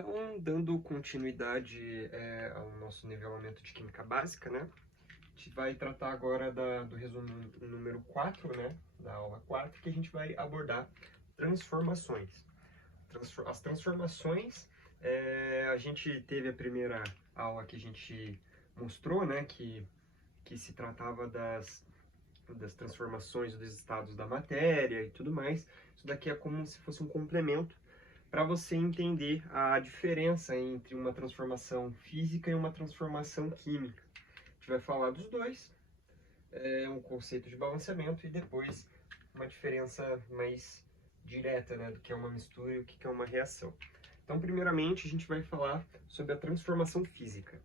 Então, dando continuidade ao nosso nivelamento de química básica, né? A gente vai tratar agora do resumo número 4, né? Da aula 4, que a gente vai abordar transformações. As transformações, a gente teve a primeira aula que a gente mostrou, né? Que se tratava das transformações dos estados da matéria e tudo mais. Isso daqui é como se fosse um complemento para você entender a diferença entre uma transformação física e uma transformação química. A gente vai falar dos dois, um conceito de balanceamento e depois uma diferença mais direta, né, do que é uma mistura e o que é uma reação. Então, primeiramente, a gente vai falar sobre a transformação física.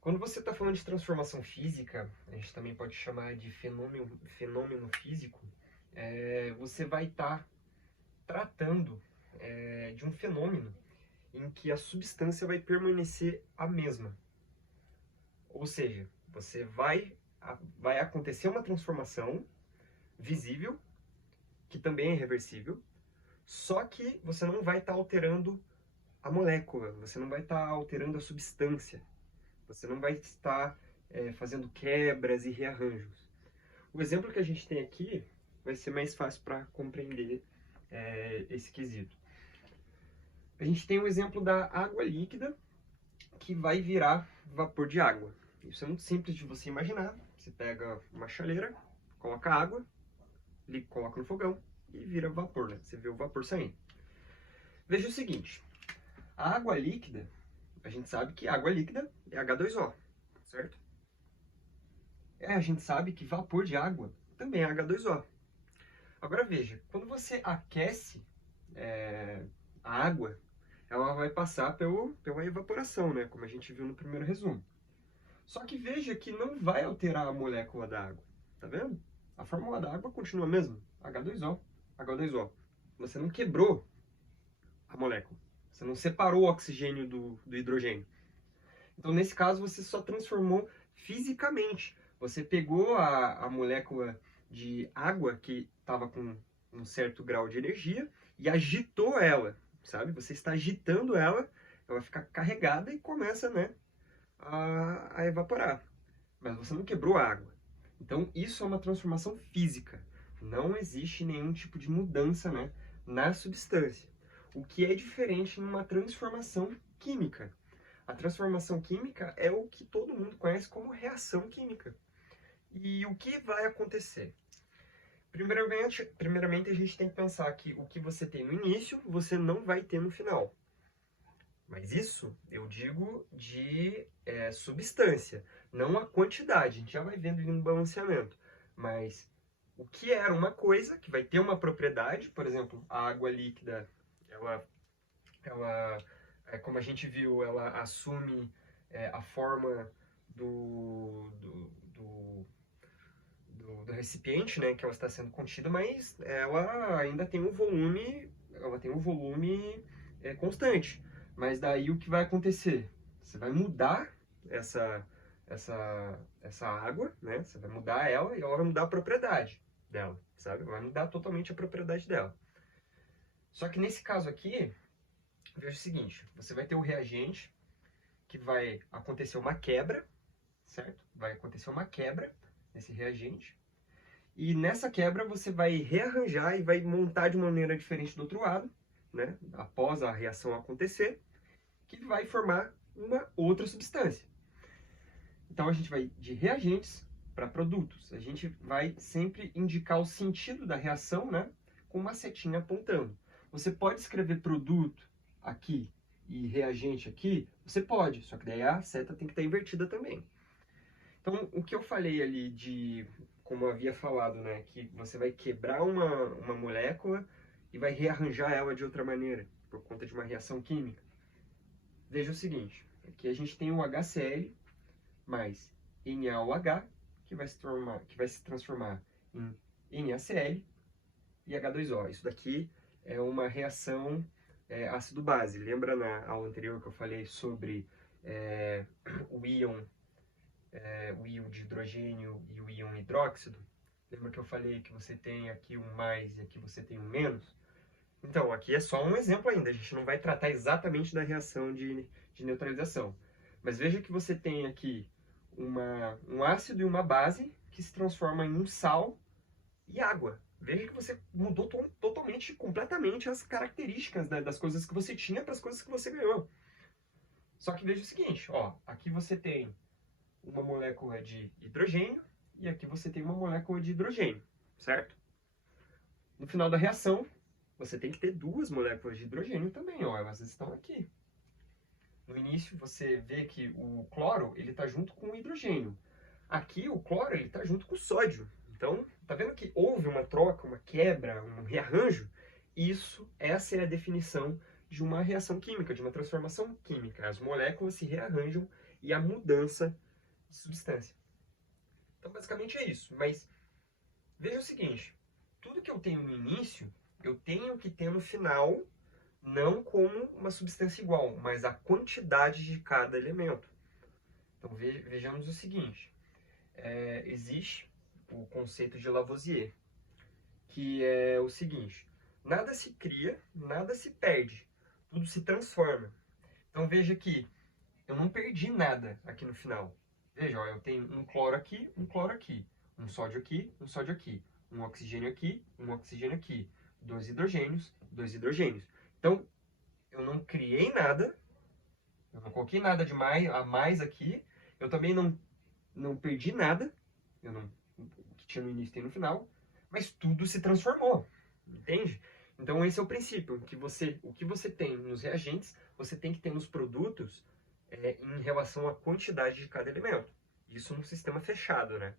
Quando você está falando de transformação física, a gente também pode chamar de fenômeno físico, você vai estar tratando de um fenômeno em que a substância vai permanecer a mesma. Ou seja, vai acontecer uma transformação visível, que também é reversível, só que você não vai estar alterando a molécula, você não vai estar alterando a substância, você não vai estar fazendo quebras e rearranjos. O exemplo que a gente tem aqui vai ser mais fácil para compreender esse quesito. A gente tem um exemplo da água líquida que vai virar vapor de água. Isso é muito simples de você imaginar. Você pega uma chaleira, coloca água, coloca no fogão e vira vapor, né? Você vê o vapor saindo. Veja o seguinte, a água líquida, a gente sabe que água líquida é H2O, certo? A gente sabe que vapor de água também é H2O. Agora veja, quando você aquece a água, ela vai passar pela evaporação, né? Como a gente viu no primeiro resumo. Só que veja que não vai alterar a molécula da água, tá vendo? A fórmula da água continua a mesma, H2O, H2O. Você não quebrou a molécula, você não separou o oxigênio do hidrogênio. Então, nesse caso, você só transformou fisicamente. Você pegou a molécula de água que estava com um certo grau de energia e agitou ela, sabe? Você está agitando ela, ela fica carregada e começa, né, a evaporar. Mas você não quebrou a água. Então, isso é uma transformação física. Não existe nenhum tipo de mudança, né, na substância. O que é diferente numa transformação química. A transformação química é o que todo mundo conhece como reação química. E o que vai acontecer? Primeiramente, a gente tem que pensar que o que você tem no início, você não vai ter no final. Mas isso eu digo de substância, não a quantidade. A gente já vai vendo ali no balanceamento. Mas o que era uma coisa que vai ter uma propriedade, por exemplo, a água líquida, ela como a gente viu, ela assume a forma do recipiente, né, que ela está sendo contida, mas ela ainda tem um volume, constante. Mas daí o que vai acontecer? Você vai mudar essa, essa água, né? Você vai mudar ela e ela vai mudar a propriedade dela, sabe? Vai mudar totalmente a propriedade dela. Só que nesse caso aqui, veja o seguinte, você vai ter o reagente, que vai acontecer uma quebra, certo? Vai acontecer uma quebra nesse reagente. E nessa quebra você vai rearranjar e vai montar de maneira diferente do outro lado, né? Após a reação acontecer, que vai formar uma outra substância. Então a gente vai de reagentes para produtos. A gente vai sempre indicar o sentido da reação, né? Com uma setinha apontando. Você pode escrever produto aqui e reagente aqui? Você pode, só que daí a seta tem que estar invertida também. Então, o que eu falei ali como eu havia falado, né, que você vai quebrar uma molécula e vai rearranjar ela de outra maneira, por conta de uma reação química. Veja o seguinte, aqui a gente tem o HCl mais NaOH, que vai se transformar em NaCl e H2O. Isso daqui é uma reação ácido-base. Lembra na aula anterior que eu falei sobre o íon de hidrogênio e o íon hidróxido? Lembra que eu falei que você tem aqui um mais e aqui você tem um menos? Então, aqui é só um exemplo ainda, a gente não vai tratar exatamente da reação de neutralização. Mas veja que você tem aqui um ácido e uma base que se transforma em um sal e água. Veja que você mudou totalmente, completamente as características, né, das coisas que você tinha para as coisas que você ganhou. Só que veja o seguinte, ó, aqui você tem uma molécula de hidrogênio e aqui você tem uma molécula de hidrogênio, certo? No final da reação, você tem que ter duas moléculas de hidrogênio também, ó, elas estão aqui. No início, você vê que o cloro ele está junto com o hidrogênio. Aqui, o cloro ele está junto com o sódio. Então, tá vendo que houve uma troca, uma quebra, um rearranjo? Essa é a definição de uma reação química, de uma transformação química. As moléculas se rearranjam e a mudança de substância. Então, basicamente é isso. Mas veja o seguinte, tudo que eu tenho no início, eu tenho que ter no final, não como uma substância igual, mas a quantidade de cada elemento. Então vejamos o seguinte, existe o conceito de Lavoisier, que é o seguinte, nada se cria, nada se perde, tudo se transforma. Então veja que eu não perdi nada aqui no final. Veja, ó, eu tenho um cloro aqui, um sódio aqui, um sódio aqui, um oxigênio aqui, um oxigênio aqui, dois hidrogênios, dois hidrogênios. Então, eu não criei nada, eu não coloquei nada de a mais aqui, eu também não perdi nada, que tinha no início e no final, mas tudo se transformou, entende? Então esse é o princípio, o que você tem nos reagentes, você tem que ter nos produtos em relação à quantidade de cada elemento. Isso num sistema fechado, né?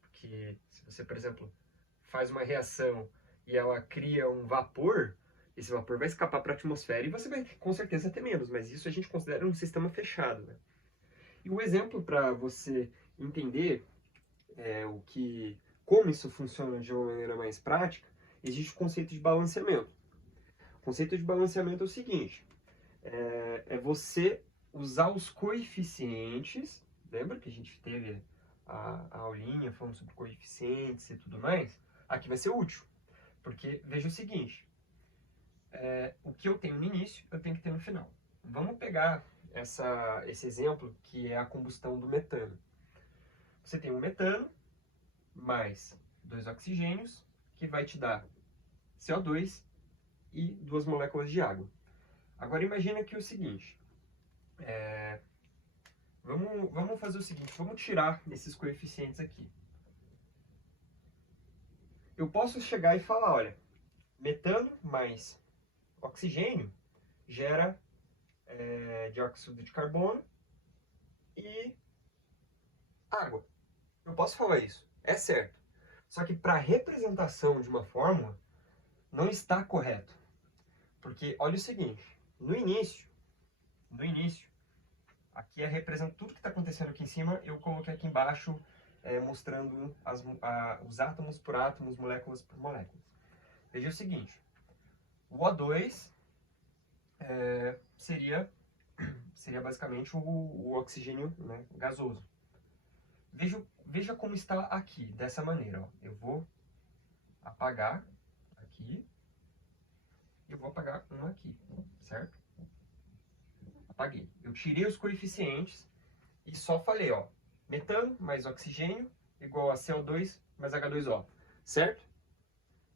Porque se você, por exemplo, faz uma reação e ela cria um vapor, esse vapor vai escapar para a atmosfera e você vai com certeza ter menos, mas isso a gente considera um sistema fechado, né? E o exemplo para você entender como isso funciona de uma maneira mais prática, existe o conceito de balanceamento. O conceito de balanceamento é o seguinte, é você usar os coeficientes, lembra que a gente teve a aulinha falando sobre coeficientes e tudo mais? Aqui vai ser útil, porque veja o seguinte, o que eu tenho no início, eu tenho que ter no final. Vamos pegar esse exemplo que é a combustão do metano. Você tem um metano mais dois oxigênios, que vai te dar CO2 e duas moléculas de água. Agora imagina aqui o seguinte, vamos fazer o seguinte, vamos tirar esses coeficientes aqui. Eu posso chegar e falar, olha, metano mais oxigênio gera dióxido de carbono e água. Eu posso falar isso, é certo. Só que para representação de uma fórmula, não está correto. Porque olha o seguinte, no início, aqui representa tudo que está acontecendo aqui em cima, eu coloquei aqui embaixo mostrando os átomos por átomos, moléculas por moléculas. Veja o seguinte, o O2 seria basicamente o oxigênio, né, gasoso. Veja como está aqui, dessa maneira. Ó. Eu vou apagar aqui e eu vou apagar um aqui, certo? Apaguei. Eu tirei os coeficientes e só falei, ó, metano mais oxigênio igual a CO2 mais H2O, certo?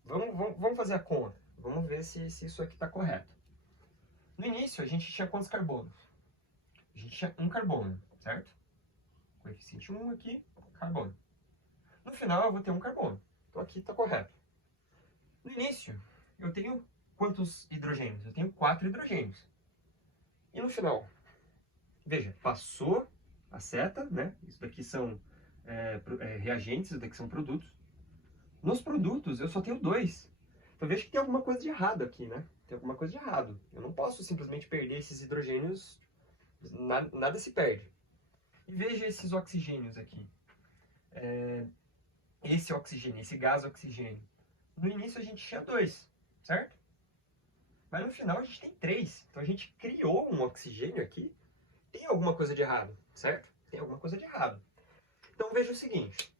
Vamos fazer a conta. Vamos ver se isso aqui está correto. No início, a gente tinha quantos carbonos? A gente tinha um carbono, certo? Coeficiente 1 aqui, carbono. No final, eu vou ter um carbono. Então, aqui está correto. No início, eu tenho quantos hidrogênios? Eu tenho 4 hidrogênios. E no final, veja, passou a seta, né? Isso daqui são reagentes, isso daqui são produtos. Nos produtos, eu só tenho 2. Então, veja que tem alguma coisa de errado aqui, né? Tem alguma coisa de errado. Eu não posso simplesmente perder esses hidrogênios, nada se perde. E veja esses oxigênios aqui. Esse oxigênio, esse gás oxigênio. No início a gente tinha 2, certo? Mas no final a gente tem 3. Então a gente criou um oxigênio aqui. Tem alguma coisa de errado, certo? Tem alguma coisa de errado. Então veja o seguinte.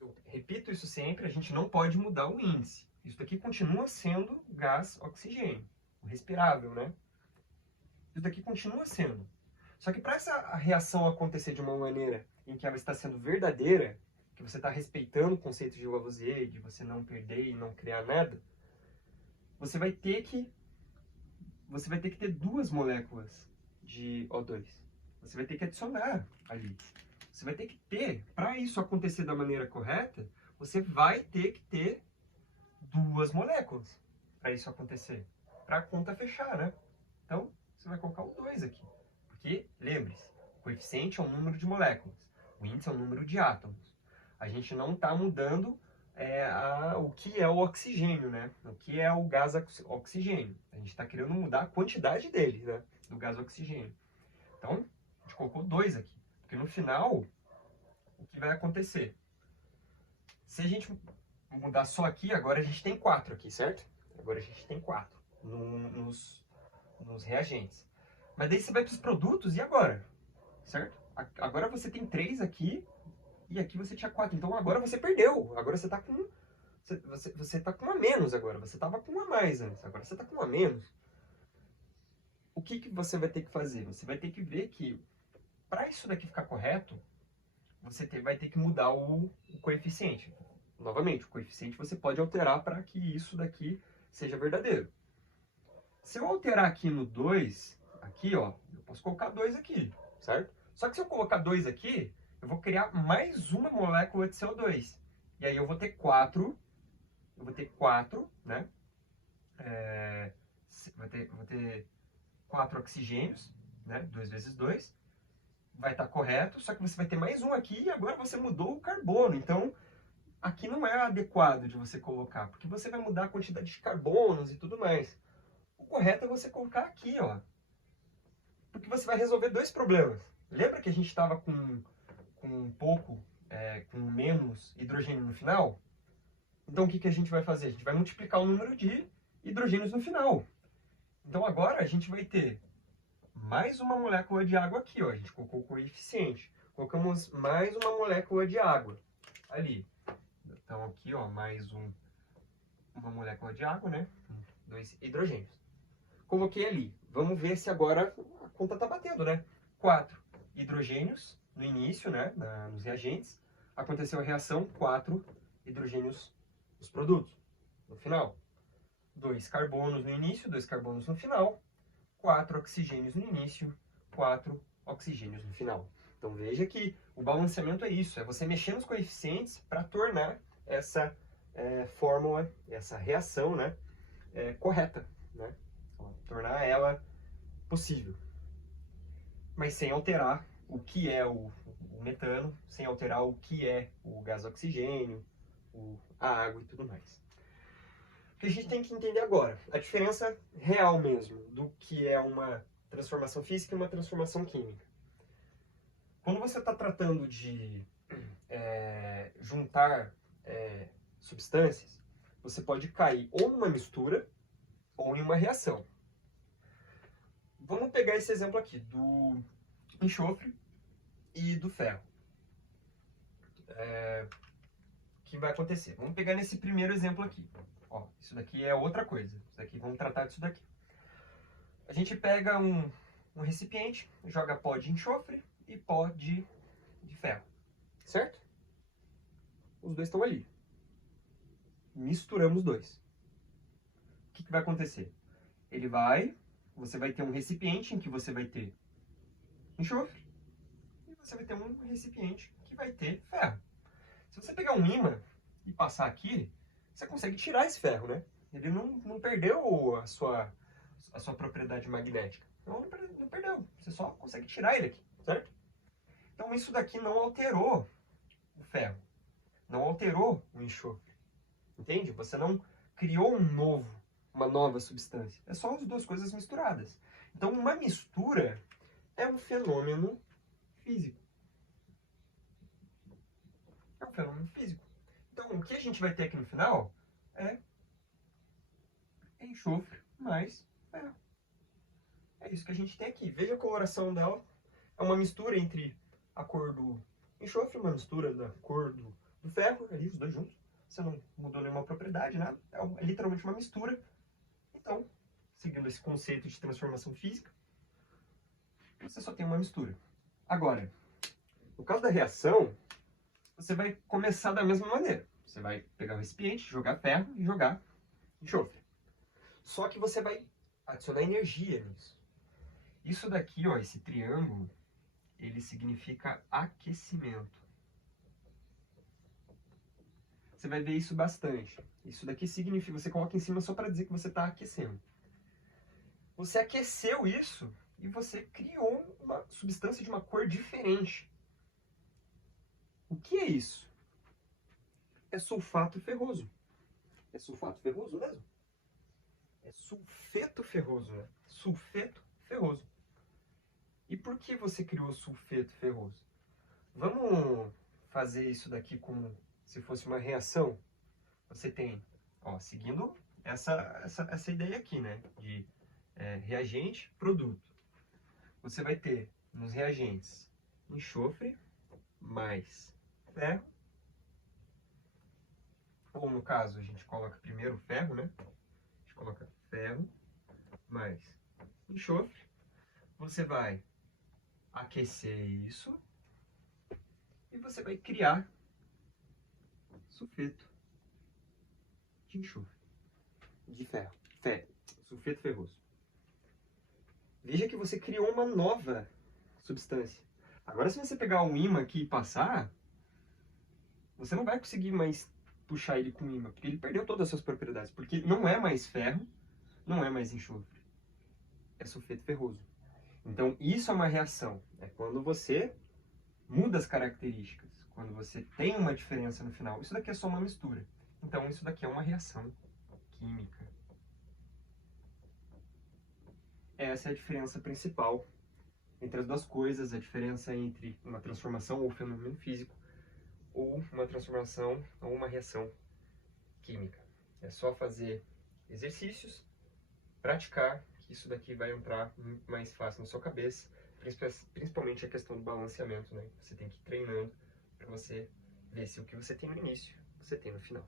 Eu repito isso sempre, a gente não pode mudar o índice. Isso daqui continua sendo gás oxigênio, o respirável, né? Isso daqui continua sendo. Só que para essa reação acontecer de uma maneira em que ela está sendo verdadeira, que você está respeitando o conceito de Lavoisier, de você não perder e não criar nada, você vai ter que ter duas moléculas de O2. Você vai ter que adicionar ali. Você vai ter que ter, para isso acontecer da maneira correta, você vai ter que ter duas moléculas para isso acontecer. Para a conta fechar, né? Então, você vai colocar o 2 aqui. Porque, lembre-se, o coeficiente é um número de moléculas. O índice é um número de átomos. A gente não está mudando o que é o oxigênio, né? O que é o gás oxigênio. A gente está querendo mudar a quantidade dele, né? Do gás oxigênio. Então, a gente colocou 2 aqui. Porque no final, o que vai acontecer? Se a gente mudar só aqui, agora a gente tem 4 aqui, certo? Agora a gente tem 4 nos reagentes. Mas daí você vai para os produtos e agora? Certo? Agora você tem 3 aqui e aqui você tinha 4. Então agora você perdeu. Agora você está com... Você tá com um a menos agora. Você estava com um a mais antes. Agora você está com um a menos. O que você vai ter que fazer? Você vai ter que ver que, para isso daqui ficar correto, você vai ter que mudar o coeficiente. Novamente, o coeficiente você pode alterar para que isso daqui seja verdadeiro. Se eu alterar aqui no 2, aqui, ó, eu posso colocar 2 aqui, certo? Só que se eu colocar 2 aqui, eu vou criar mais uma molécula de CO2. E aí eu vou ter 4, né? Vou ter 4 oxigênios, né? 2 vezes 2. Vai estar correto, só que você vai ter mais um aqui e agora você mudou o carbono. Então, aqui não é adequado de você colocar, porque você vai mudar a quantidade de carbonos e tudo mais. O correto é você colocar aqui, ó. Porque você vai resolver 2 problemas. Lembra que a gente estava com com menos hidrogênio no final? Então o que a gente vai fazer? A gente vai multiplicar o número de hidrogênios no final. Então agora a gente vai ter mais uma molécula de água aqui, ó. A gente colocou o coeficiente. Colocamos mais uma molécula de água ali. Então aqui, ó, mais uma molécula de água, né? 2 hidrogênios. Coloquei ali. Vamos ver se agora a conta tá batendo, né? 4 hidrogênios no início, né? Nos reagentes. Aconteceu a reação, 4 hidrogênios nos produtos, no final. 2 carbonos no início, 2 carbonos no final. 4 oxigênios no início, 4 oxigênios no final. Então veja que o balanceamento é isso, é você mexer nos coeficientes para tornar essa fórmula, essa reação, né, correta, né? Tornar ela possível. Mas sem alterar o que é o metano, sem alterar o que é o gás oxigênio, a água e tudo mais. O que a gente tem que entender agora, a diferença real mesmo do que é uma transformação física e uma transformação química. Quando você está tratando de juntar substâncias, você pode cair ou numa mistura ou em uma reação. Vamos pegar esse exemplo aqui, do enxofre e do ferro. O que vai acontecer? Vamos pegar nesse primeiro exemplo aqui. Ó, isso daqui é outra coisa. Isso daqui, vamos tratar disso daqui. A gente pega um recipiente, joga pó de enxofre e pó de ferro. Certo? Os dois estão ali. Misturamos os dois. O que vai acontecer? Você vai ter um recipiente em que você vai ter enxofre e você vai ter um recipiente que vai ter ferro. Se você pegar um ímã e passar aqui, você consegue tirar esse ferro, né? Ele não perdeu a sua propriedade magnética. Não perdeu. Você só consegue tirar ele aqui, certo? Então isso daqui não alterou o ferro. Não alterou o enxofre. Entende? Você não criou uma nova substância. É só as duas coisas misturadas. Então uma mistura é um fenômeno físico. É um fenômeno físico. Então o que a gente vai ter aqui no final é enxofre mais ferro. É isso que a gente tem aqui. Veja a coloração dela. É uma mistura entre a cor do enxofre, uma mistura da cor do ferro, ali, os dois juntos. você não mudou nenhuma propriedade, nada. É literalmente uma mistura. Então, seguindo esse conceito de transformação física, você só tem uma mistura. Agora, no caso da reação, você vai começar da mesma maneira. Você vai pegar o recipiente, jogar ferro e jogar enxofre. Só que você vai adicionar energia nisso. Isso daqui, ó, esse triângulo, ele significa aquecimento. Você vai ver isso bastante. Isso daqui significa, você coloca em cima só para dizer que você está aquecendo. Você aqueceu isso e você criou uma substância de uma cor diferente. O que é isso? É sulfato ferroso. É sulfato ferroso mesmo? É sulfeto ferroso, né? Sulfeto ferroso. E por que você criou sulfeto ferroso? Vamos fazer isso daqui como se fosse uma reação. Você tem, ó, seguindo essa ideia aqui, né? De reagente, produto. Você vai ter nos reagentes enxofre mais ferro. Ou no caso, a gente coloca primeiro ferro, né? A gente coloca ferro mais enxofre. Você vai aquecer isso e você vai criar sulfeto de enxofre, de ferro, sulfeto ferroso. Veja que você criou uma nova substância. Agora, se você pegar um ímã aqui e passar, você não vai conseguir mais puxar ele com ímã, porque ele perdeu todas as suas propriedades, porque não é mais ferro, não é mais enxofre, é sulfeto ferroso. Então, isso é uma reação. É quando você muda as características, quando você tem uma diferença no final. Isso daqui é só uma mistura. Então, isso daqui é uma reação química. Essa é a diferença principal entre as duas coisas, a diferença entre uma transformação ou fenômeno físico ou uma transformação ou uma reação química. É só fazer exercícios, praticar, que isso daqui vai entrar muito mais fácil na sua cabeça, principalmente a questão do balanceamento, né? Você tem que ir treinando para você ver se o que você tem no início, você tem no final.